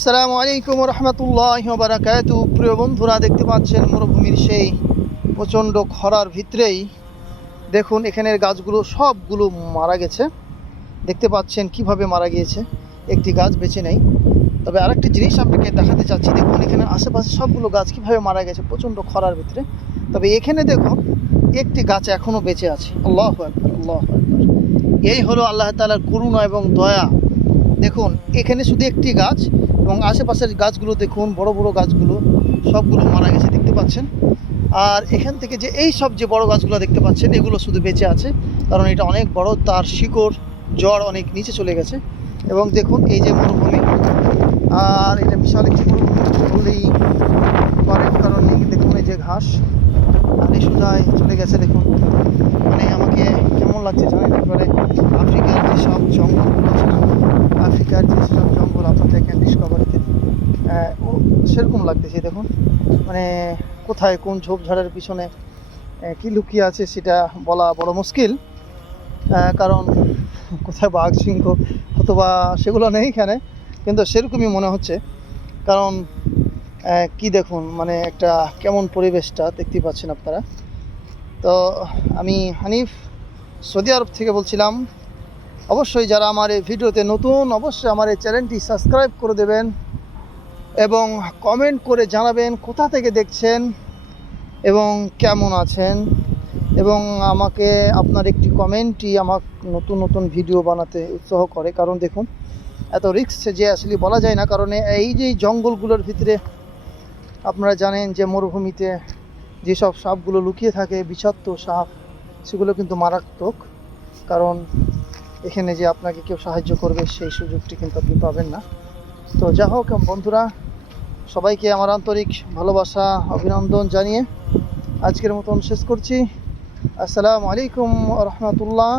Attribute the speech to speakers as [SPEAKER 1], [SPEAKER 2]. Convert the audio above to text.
[SPEAKER 1] আসসালামু আলাইকুম রহমতুল্লাহ বারাকাতু প্রিয় বন্ধুরা, দেখতে পাচ্ছেন মরুভূমির সেই প্রচণ্ড খরার ভিতরেই। দেখুন, এখানের গাছগুলো সবগুলো মারা গেছে। দেখতে পাচ্ছেন কীভাবে মারা গিয়েছে। একটি গাছ বেঁচে নেই। তবে আরেকটি জিনিস আপনাকে দেখাতে চাচ্ছি, দেখুন, এখানে আশেপাশে সবগুলো গাছ কীভাবে মারা গেছে প্রচণ্ড খরার ভিতরে। তবে এখানে দেখুন, একটি গাছ এখনও বেঁচে আছে। আল্লাহ আল্লাহ এই হলো আল্লাহ তাআলার করুণা এবং দয়া। দেখুন, এখানে শুধু একটি গাছ এবং আশেপাশের গাছগুলো দেখুন, বড় বড় গাছগুলো, সবগুলো মারা গেছে, দেখতে পাচ্ছেন? আর এখান থেকে যে এই সব যে বড় গাছগুলো দেখতে পাচ্ছেন, এগুলো শুধু বেঁচে আছে, কারণ এটা অনেক বড়, তার শিকড় জড় অনেক নিচে চলে গেছে। এবং দেখুন, এই যে মরুভূমি, আর এটা বিশাল একটি মরুভূমি বললেই পারেন কারণ দেখুন, এই যে ঘাস, আর এই সোজায় চলে গেছে, দেখুন। মানে আমাকে কেমন লাগছে জানেন, একবারে আফ্রিকার যেসব জঙ্গলগুলো আছে না আফ্রিকার যেসব জঙ্গল আপনার দেখেন ডিসকভারিতে ও সেরকম লাগতেছে, দেখুন। মানে কোথায়, কোন ঝোপঝাড়ের পিছনে কি লুকিয়ে আছে সেটা বলা বড় মুশকিল। কারণ কোথায় বাঘ, সিংহ, অথবা সেগুলো নেই এখানে, কিন্তু সেরকমই মনে হচ্ছে। কারণ কি দেখুন মানে একটা কেমন পরিবেশটা দেখতে পাচ্ছেন আপনারা। তো আমি হানিফ সৌদি আরব থেকে বলছিলাম অবশ্যই যারা আমার এই ভিডিওতে নতুন, অবশ্যই আমার এই চ্যানেলটি সাবস্ক্রাইব করে দেবেন এবং কমেন্ট করে জানাবেন কোথা থেকে দেখছেন এবং কেমন আছেন এবং আমাকে আপনার একটি কমেন্টই আমার নতুন নতুন ভিডিও বানাতে উৎসাহ করে। কারণ দেখুন, এত রিস্ক যে আসলে বলা যায় না, কারণে এই যে জঙ্গলগুলোর ভিতরে আপনারা জানেন যে মরুভূমিতে যেসব সাপগুলো লুকিয়ে থাকে, বিষাক্ত সাপ, সেগুলো কিন্তু মারাত্মক। কারণ এখানে যে আপনাকে কেউ সাহায্য করবে, সেই সুযোগটি কিন্তু আপনি পাবেন না। তো যা হোক, বন্ধুরা, সবাইকে আমার আন্তরিক ভালোবাসা, অভিনন্দন জানিয়ে আজকের মতন শেষ করছি। আসসালামু আলাইকুম রহমতুল্লাহ